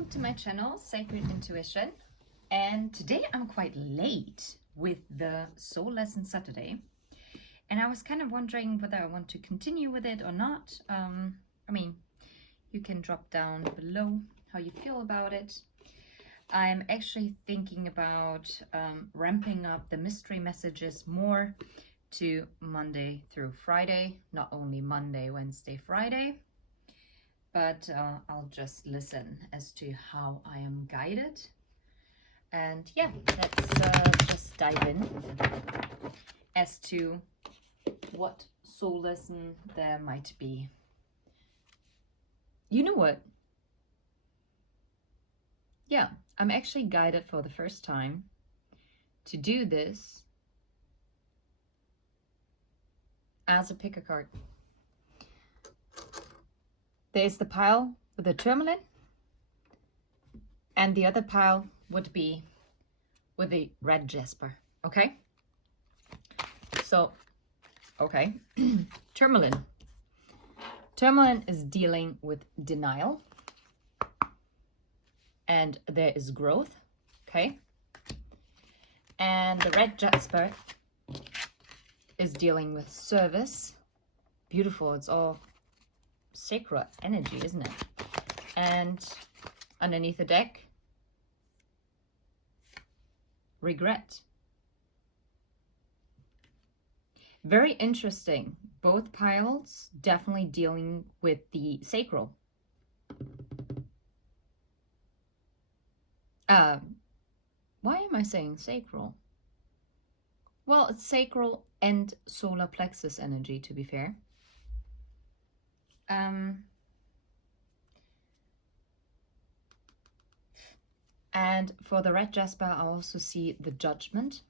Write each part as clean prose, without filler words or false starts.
welcome to my channel, Sacred Intuition. And today I'm quite late with the Soul Lesson Saturday. And I was kind of wondering whether I want to continue with it or not. I mean, you can drop down below how you feel about it. I'm actually thinking about ramping up the mystery messages more to Monday through Friday, not only Monday, Wednesday, Friday. But I'll just listen as to how I am guided. And yeah, let's just dive in as to what soul lesson there might be. You know what? Yeah, I'm actually guided for the first time to do this as a pick a card. There's the pile with the Tourmalin, and the other pile would be with the red Jasper, okay? So, okay, Tourmalin. Tourmalin is dealing with denial, and there is growth, okay? And the red Jasper is dealing with service. Beautiful, it's all sacred energy, isn't it? And underneath the deck, regret. Very interesting. Both piles definitely dealing with the sacral. Why am I saying sacral? Well, it's sacral and solar plexus energy, to be fair. And for the red Jasper, I also see the judgment.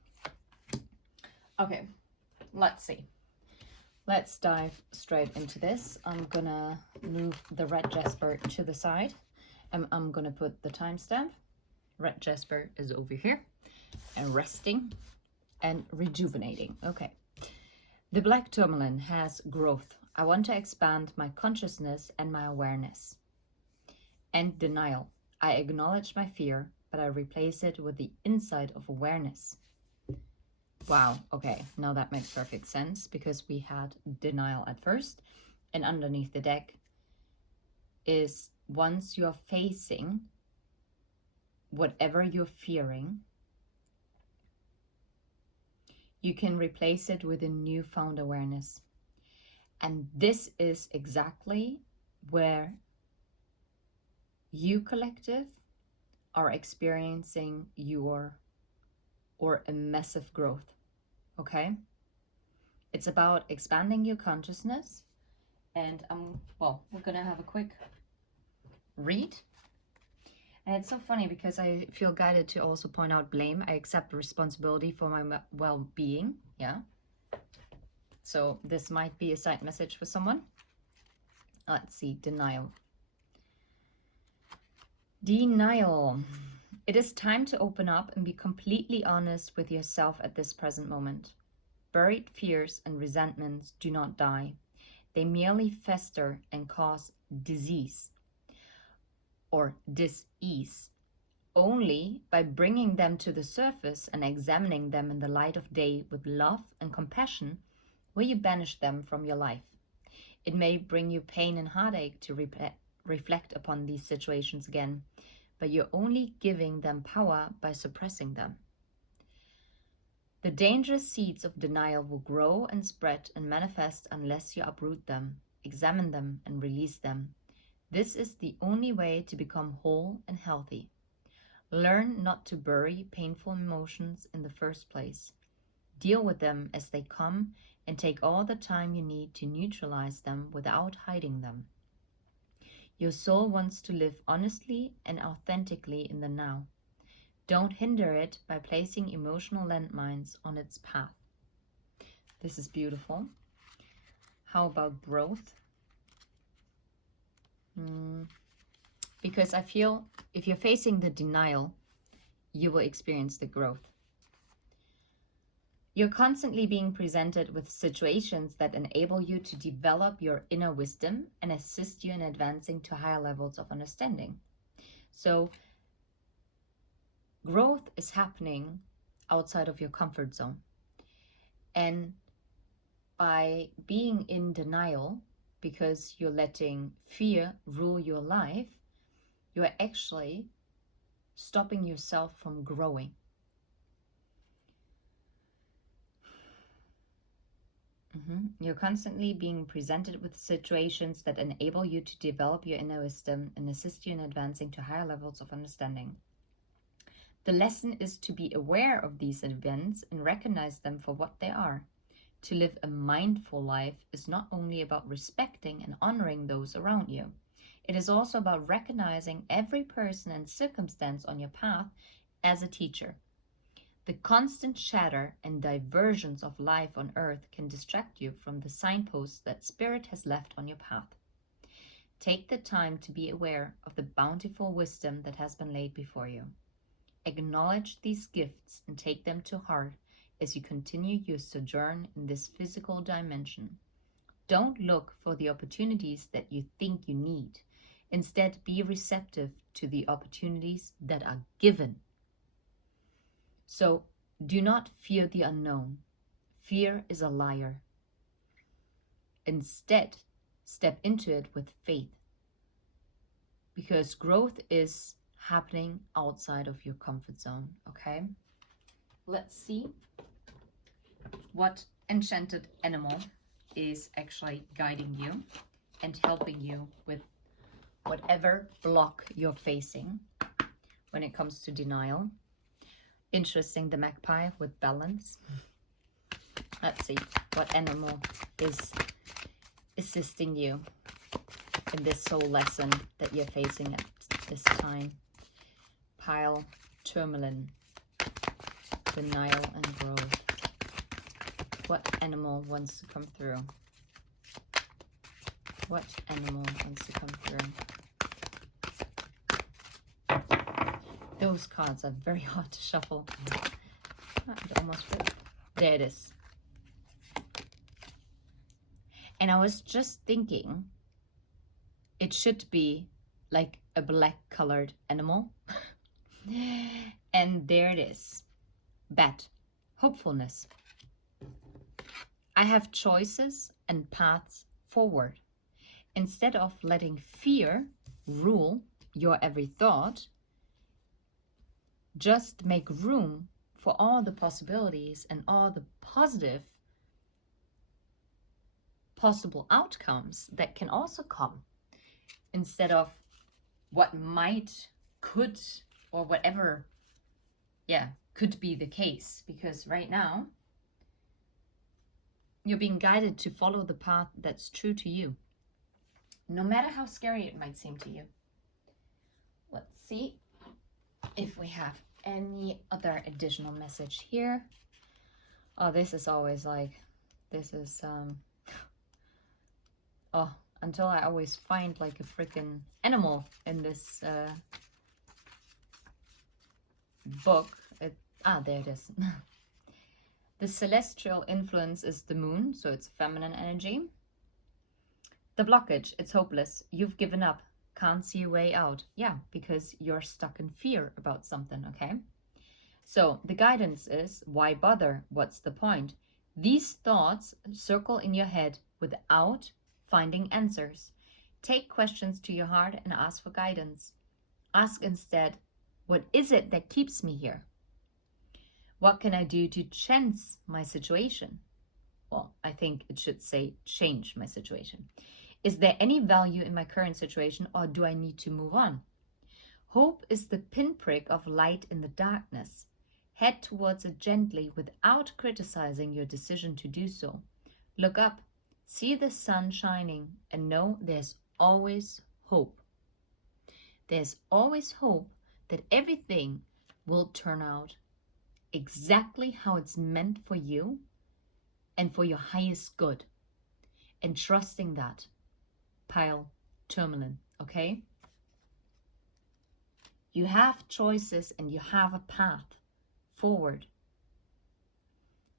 Okay, let's see. Let's dive straight into this. I'm gonna move the red Jasper to the side, and I'm gonna put the timestamp. Red Jasper is over here and resting and rejuvenating. Okay. The black Tourmalin has growth. I want to expand my consciousness and my awareness. And denial. I acknowledge my fear, but I replace it with the insight of awareness. Wow, okay, now that makes perfect sense, because we had denial at first, and underneath the deck is once you're facing whatever you're fearing, you can replace it with a newfound awareness. And this is exactly where you collective are experiencing a massive growth, okay? It's about expanding your consciousness, and we're gonna have a quick read. And it's so funny because I feel guided to also point out blame. I accept responsibility for my well-being, yeah? So this might be a side message for someone. Let's see, denial. Denial. It is time to open up and be completely honest with yourself at this present moment. Buried fears and resentments do not die. They merely fester and cause disease or dis-ease. Only by bringing them to the surface and examining them in the light of day with love and compassion will you banish them from your life. It may bring you pain and heartache to reflect upon these situations again, but you're only giving them power by suppressing them. The dangerous seeds of denial will grow and spread and manifest unless you uproot them, examine them, and release them. This is the only way to become whole and healthy. Learn not to bury painful emotions in the first place. Deal with them as they come and take all the time you need to neutralize them without hiding them. Your soul wants to live honestly and authentically in the now. Don't hinder it by placing emotional landmines on its path. This is beautiful. How about growth? Because I feel if you're facing the denial, you will experience the growth. You're constantly being presented with situations that enable you to develop your inner wisdom and assist you in advancing to higher levels of understanding. So growth is happening outside of your comfort zone. And by being in denial, because you're letting fear rule your life, you are actually stopping yourself from growing. You're constantly being presented with situations that enable you to develop your inner wisdom and assist you in advancing to higher levels of understanding. The lesson is to be aware of these events and recognize them for what they are. To live a mindful life is not only about respecting and honoring those around you. It is also about recognizing every person and circumstance on your path as a teacher. The constant chatter and diversions of life on earth can distract you from the signposts that Spirit has left on your path. Take the time to be aware of the bountiful wisdom that has been laid before you. Acknowledge these gifts and take them to heart as you continue your sojourn in this physical dimension. Don't look for the opportunities that you think you need. Instead, be receptive to the opportunities that are given. So, do not fear the unknown. Fear is a liar. Instead, step into it with faith, because growth is happening outside of your comfort zone, okay? Let's see what enchanted animal is actually guiding you and helping you with whatever block you're facing when it comes to denial. Interesting, the magpie with balance. Let's see what animal is assisting you in this soul lesson that you're facing at this time. Pile, Tourmalin, denial and growth. What animal wants to come through? What animal wants to come through? Those cards are very hard to shuffle. It almost fit. There it is. And I was just thinking, it should be like a black colored animal. And there it is. Bat. Hopefulness. I have choices and paths forward. Instead of letting fear rule your every thought, just make room for all the possibilities and all the positive possible outcomes that can also come, instead of what might, could, or whatever, could be the case. Because right now, you're being guided to follow the path that's true to you, no matter how scary it might seem to you. Let's see if we have any other additional message here. Oh, this is always like, this is, until I always find like a freaking animal in this book. There it is. The celestial influence is the moon, so it's feminine energy. The blockage, it's hopeless. You've given up. Can't see a way out. Yeah, because you're stuck in fear about something, okay? So the guidance is, why bother? What's the point? These thoughts circle in your head without finding answers. Take questions to your heart and ask for guidance. Ask instead, what is it that keeps me here? What can I do to change my situation? Well, I think it should say change my situation. Is there any value in my current situation, or do I need to move on? Hope is the pinprick of light in the darkness. Head towards it gently without criticizing your decision to do so. Look up, see the sun shining, and know there's always hope. There's always hope that everything will turn out exactly how it's meant for you and for your highest good. And trusting that. Pile, Tourmalin, okay? You have choices and you have a path forward.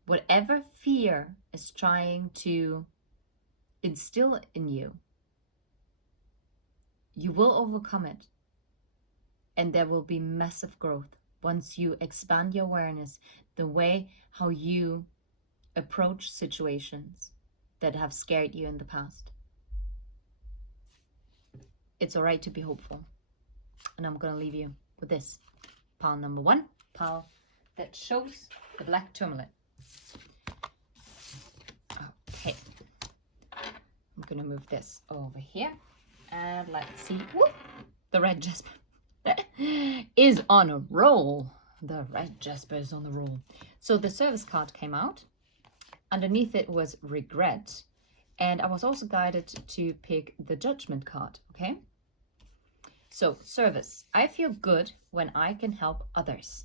Whatever fear is trying to instill in you, you will overcome it. And there will be massive growth once you expand your awareness, the way how you approach situations that have scared you in the past. It's all right to be hopeful. And I'm going to leave you with this. Pile number 1, pile that shows the black tourmaline. Okay. I'm going to move this over here. And let's see. Whoop, the red Jasper is on a roll. The red Jasper is on the roll. So the service card came out. Underneath it was regret. And I was also guided to pick the judgment card, okay? So, service. I feel good when I can help others.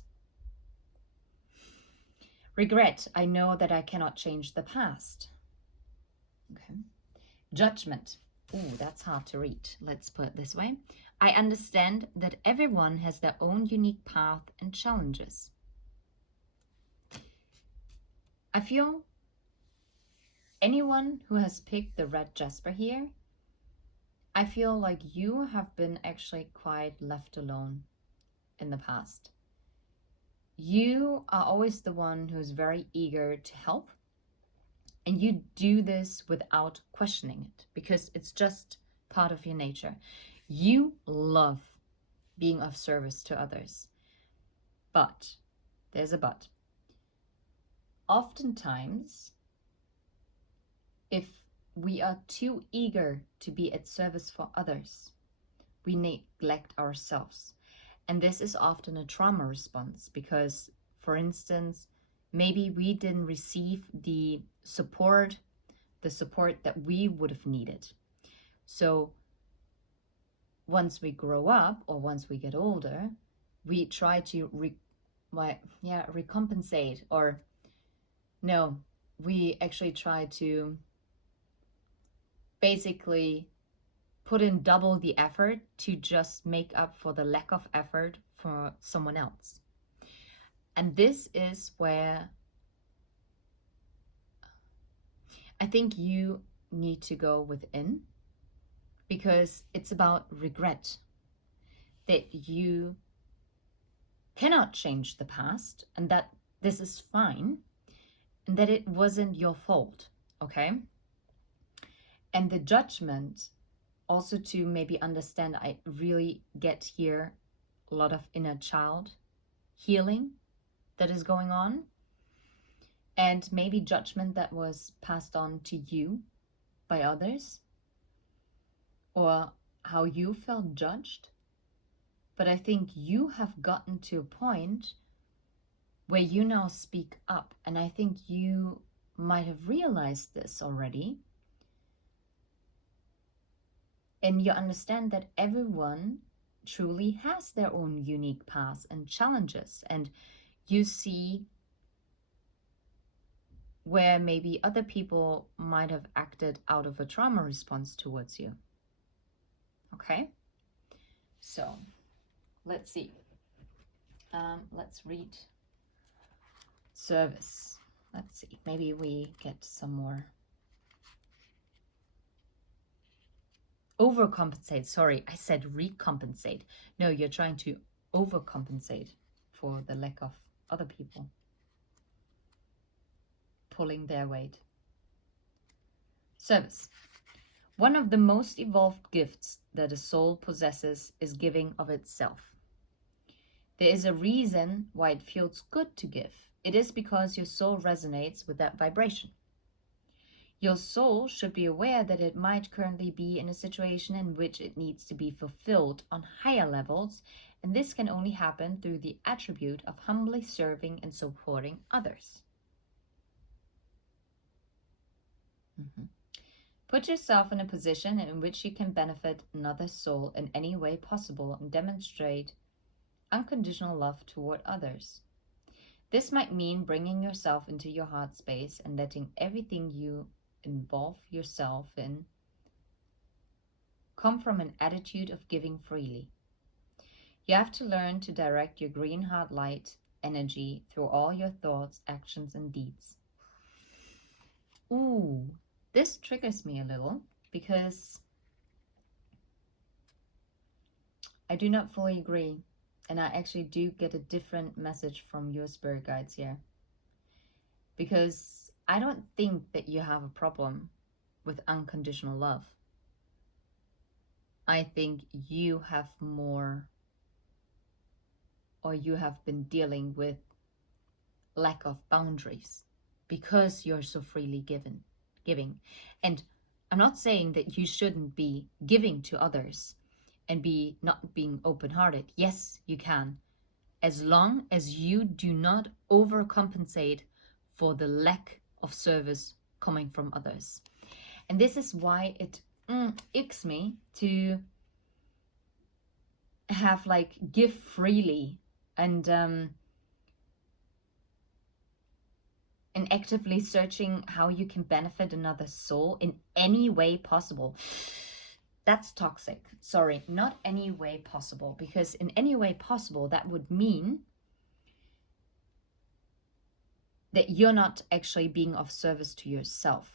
Regret. I know that I cannot change the past. Okay. Judgment. Ooh, that's hard to read. Let's put it this way. I understand that everyone has their own unique path and challenges. I feel anyone who has picked the red Jasper here, I feel like you have been actually quite left alone in the past. You are always the one who's very eager to help, and you do this without questioning it because it's just part of your nature. You love being of service to others. But, there's a but. Oftentimes, if we are too eager to be at service for others, we neglect ourselves. And this is often a trauma response because, for instance, maybe we didn't receive the support that we would have needed. So once we grow up or once we get older, we try to recompensate, or no, we actually try to basically put in double the effort to just make up for the lack of effort for someone else. And this is where I think you need to go within, because it's about regret that you cannot change the past and that this is fine and that it wasn't your fault, okay? And the judgment, also to maybe understand, I really get here a lot of inner child healing that is going on, and maybe judgment that was passed on to you by others, or how you felt judged. But I think you have gotten to a point where you now speak up, and I think you might have realized this already. And you understand that everyone truly has their own unique paths and challenges, and you see where maybe other people might have acted out of a trauma response towards you. Okay? So, let's see. Let's read service. Let's see. Maybe we get some more. Overcompensate. Sorry, I said recompensate. No, you're trying to overcompensate for the lack of other people pulling their weight. Service. One of the most evolved gifts that a soul possesses is giving of itself. There is a reason why it feels good to give. It is because your soul resonates with that vibration. Your soul should be aware that it might currently be in a situation in which it needs to be fulfilled on higher levels, and this can only happen through the attribute of humbly serving and supporting others. Put yourself in a position in which you can benefit another soul in any way possible and demonstrate unconditional love toward others. This might mean bringing yourself into your heart space and letting everything you involve yourself in come from an attitude of giving freely. You have to learn to direct your green heart light energy through all your thoughts, actions, and deeds. Ooh, this triggers me a little because I do not fully agree And I actually do get a different message from your spirit guides here. Because I don't think that you have a problem with unconditional love. I think you have more, or you have been dealing with lack of boundaries because you're so freely giving. And I'm not saying that you shouldn't be giving to others and be not being open-hearted. Yes, you can, as long as you do not overcompensate for the lack of service coming from others. And this is why it icks me to have like give freely and actively searching how you can benefit another soul in any way possible. That's toxic. Sorry, not any way possible, because in any way possible, that would mean that you're not actually being of service to yourself.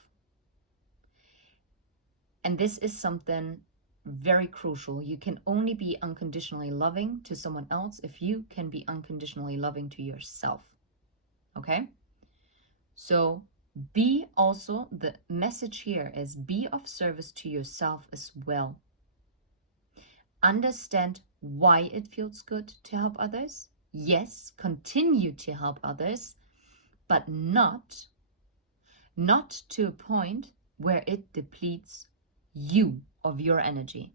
And this is something very crucial. You can only be unconditionally loving to someone else if you can be unconditionally loving to yourself. Okay? So be also, the message here is be of service to yourself as well. Understand why it feels good to help others. Yes, continue to help others, but not to a point where it depletes you of your energy.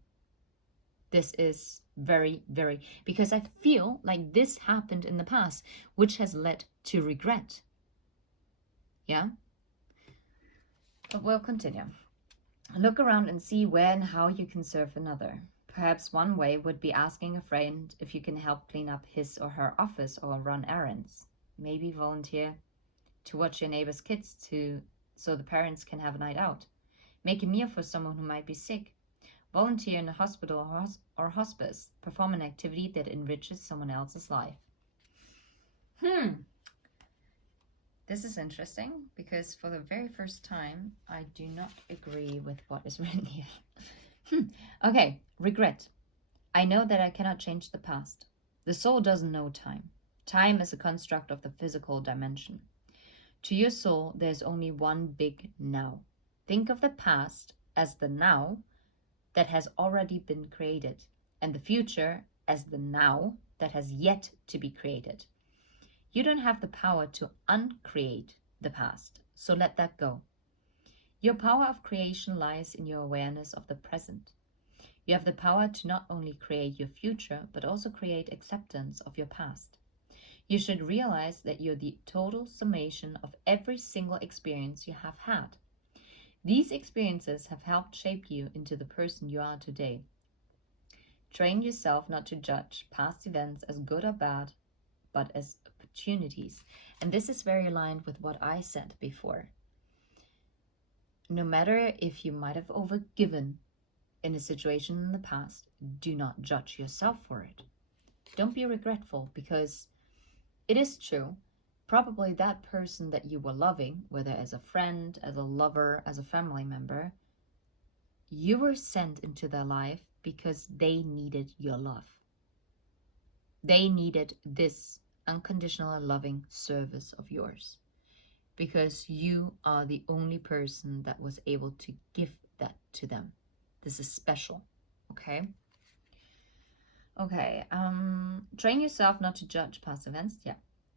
This is very, very, because I feel like this happened in the past, which has led to regret. Yeah? But we'll continue. Look around and see where and how you can serve another. Perhaps one way would be asking a friend if you can help clean up his or her office or run errands. Maybe volunteer to watch your neighbor's kids so the parents can have a night out. Make a meal for someone who might be sick. Volunteer in a hospital or hospice. Perform an activity that enriches someone else's life. This is interesting, because for the very first time, I do not agree with what is written here. Okay, regret. I know that I cannot change the past. The soul doesn't know time. Time is a construct of the physical dimension. To your soul, there's only one big now. Think of the past as the now that has already been created, and the future as the now that has yet to be created. You don't have the power to uncreate the past, so let that go. Your power of creation lies in your awareness of the present. You have the power to not only create your future, but also create acceptance of your past. You should realize that you're the total summation of every single experience you have had. These experiences have helped shape you into the person you are today. Train yourself not to judge past events as good or bad, but as opportunities. And this is very aligned with what I said before. No matter if you might have overgiven in a situation in the past, do not judge yourself for it. Don't be regretful, because it is true. Probably that person that you were loving, whether as a friend, as a lover, as a family member, you were sent into their life because they needed your love. They needed this unconditional loving service of yours, because you are the only person that was able to give that to them. This is special, okay? Okay, train yourself not to judge past events. Yeah.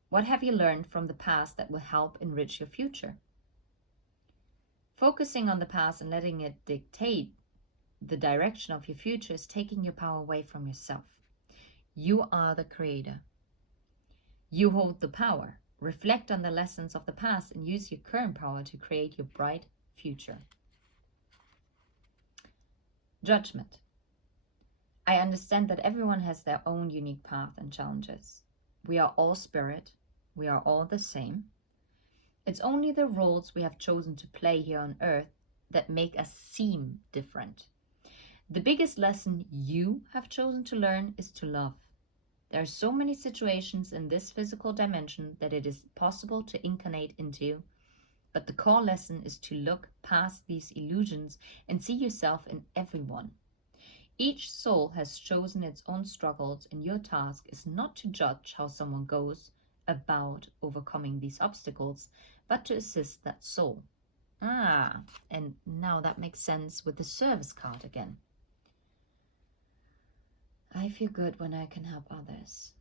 What have you learned from the past that will help enrich your future? Focusing on the past and letting it dictate the direction of your future is taking your power away from yourself. You are the creator. You hold the power. Reflect on the lessons of the past and use your current power to create your bright future. Judgment. I understand that everyone has their own unique path and challenges. We are all spirit. We are all the same. It's only the roles we have chosen to play here on earth that make us seem different. The biggest lesson you have chosen to learn is to love. There are so many situations in this physical dimension that it is possible to incarnate into, but the core lesson is to look past these illusions and see yourself in everyone. Each soul has chosen its own struggles, and your task is not to judge how someone goes about overcoming these obstacles, but to assist that soul. And now that makes sense with the service card again. I feel good when I can help others.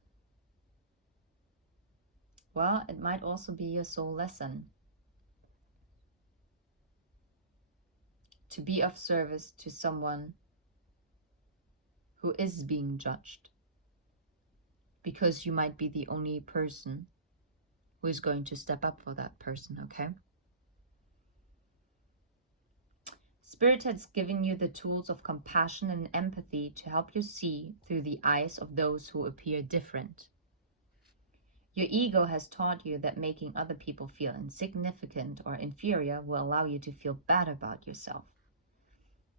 Well, it might also be your soul lesson. To be of service to someone who is being judged. Because you might be the only person who is going to step up for that person, okay? Spirit has given you the tools of compassion and empathy to help you see through the eyes of those who appear different. Your ego has taught you that making other people feel insignificant or inferior will allow you to feel bad about yourself.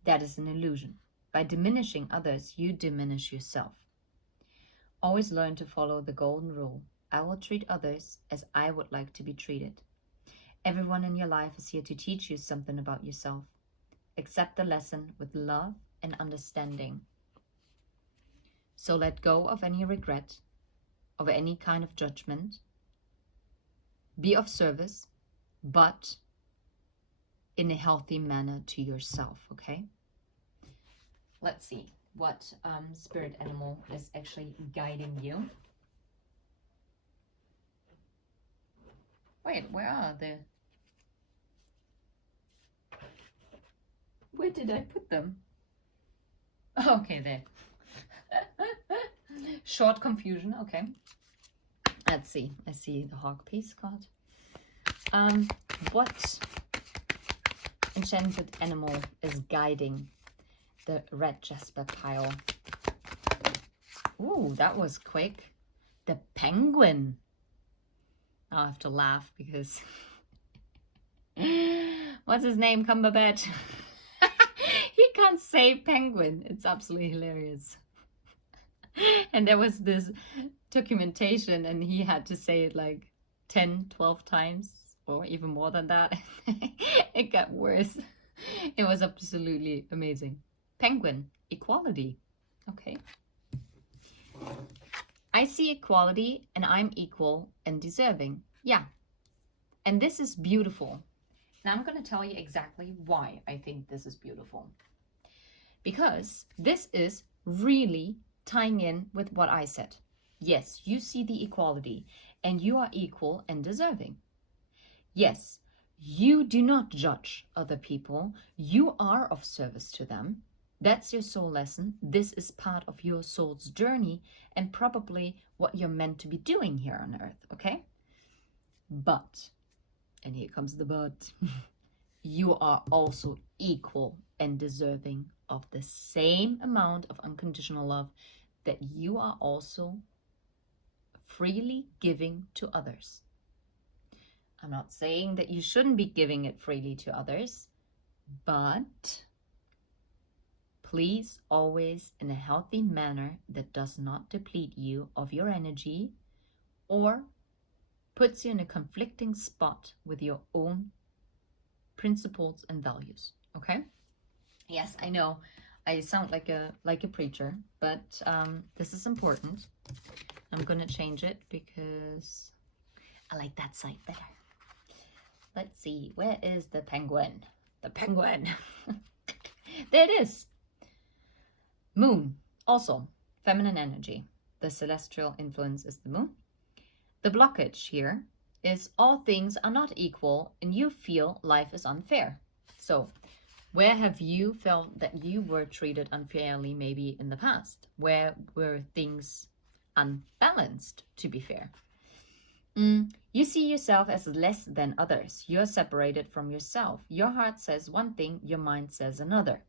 That is an illusion. By diminishing others, you diminish yourself. Always learn to follow the golden rule. I will treat others as I would like to be treated. Everyone in your life is here to teach you something about yourself. Accept the lesson with love and understanding. So let go of any regret, of any kind of judgment. Be of service, but in a healthy manner to yourself, okay? Let's see what spirit animal is actually guiding you. Wait, where are the... Where did I put them? Okay, there. Short confusion, okay. Let's see. I see the hawk piece card. What enchanted animal is guiding the red Jasper pile? Ooh, that was quick. The penguin. I'll have to laugh because... What's his name, Cumberbatch? He can't say penguin. It's absolutely hilarious. And there was this documentation and he had to say it like 10, 12 times or even more than that. It got worse. It was absolutely amazing. Penguin, equality. Okay. I see equality and I'm equal and deserving. Yeah. And this is beautiful. Now I'm going to tell you exactly why I think this is beautiful. Because this is really tying in with what I said. Yes, you see the equality and you are equal and deserving. Yes, you do not judge other people. You are of service to them. That's your soul lesson. This is part of your soul's journey and probably what you're meant to be doing here on earth, okay? But, and here comes the but, you are also equal and deserving of the same amount of unconditional love that you are also freely giving to others. I'm not saying that you shouldn't be giving it freely to others, but please always in a healthy manner that does not deplete you of your energy or puts you in a conflicting spot with your own principles and values, okay? Yes, I know I sound like a preacher, but this is important. I'm gonna change it because I like that side better. Let's see, where is the penguin? The penguin. There it is. Moon, also feminine energy. The celestial influence is the moon. The blockage here is all things are not equal and you feel life is unfair. So where have you felt that you were treated unfairly maybe in the past? Where were things unbalanced, to be fair? You see yourself as less than others. You're separated from yourself. Your heart says one thing, your mind says another.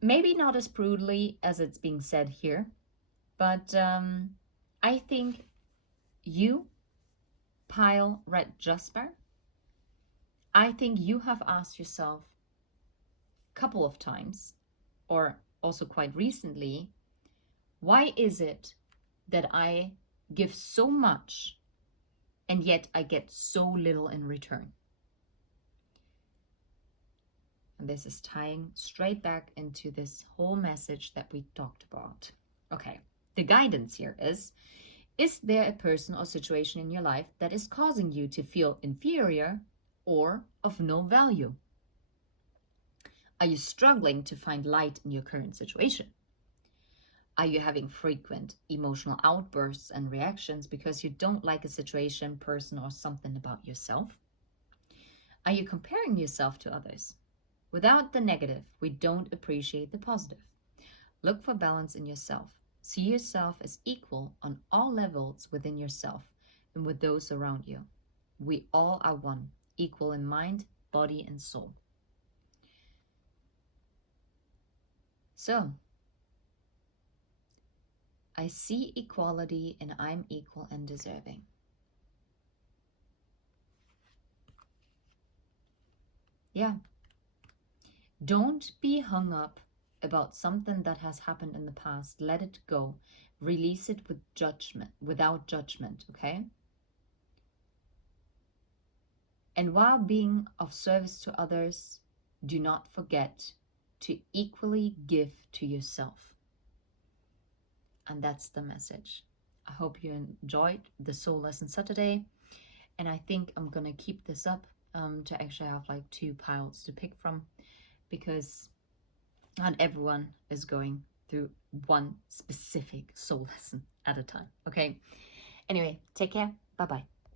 Maybe not as brutally as it's being said here, but I think you, pile red Jasper, I think you have asked yourself a couple of times, or also quite recently, why is it that I give so much and yet I get so little in return? And this is tying straight back into this whole message that we talked about. Okay, the guidance here is there a person or situation in your life that is causing you to feel inferior or of no value? Are you struggling to find light in your current situation? Are you having frequent emotional outbursts and reactions because you don't like a situation, person, or something about yourself? Are you comparing yourself to others? Without the negative, we don't appreciate the positive. Look for balance in yourself. See yourself as equal on all levels within yourself and with those around you. We all are one, equal in mind, body, and soul. So, I see equality and I'm equal and deserving. Yeah. Don't be hung up about something that has happened in the past. Let it go. Release it with judgment, without judgment, okay? And while being of service to others, do not forget to equally give to yourself. And that's the message. I hope you enjoyed the Soul Lesson Saturday. And I think I'm going to keep this up to actually have like 2 piles to pick from, because not everyone is going through one specific soul lesson at a time. Okay. Anyway, take care. Bye-bye.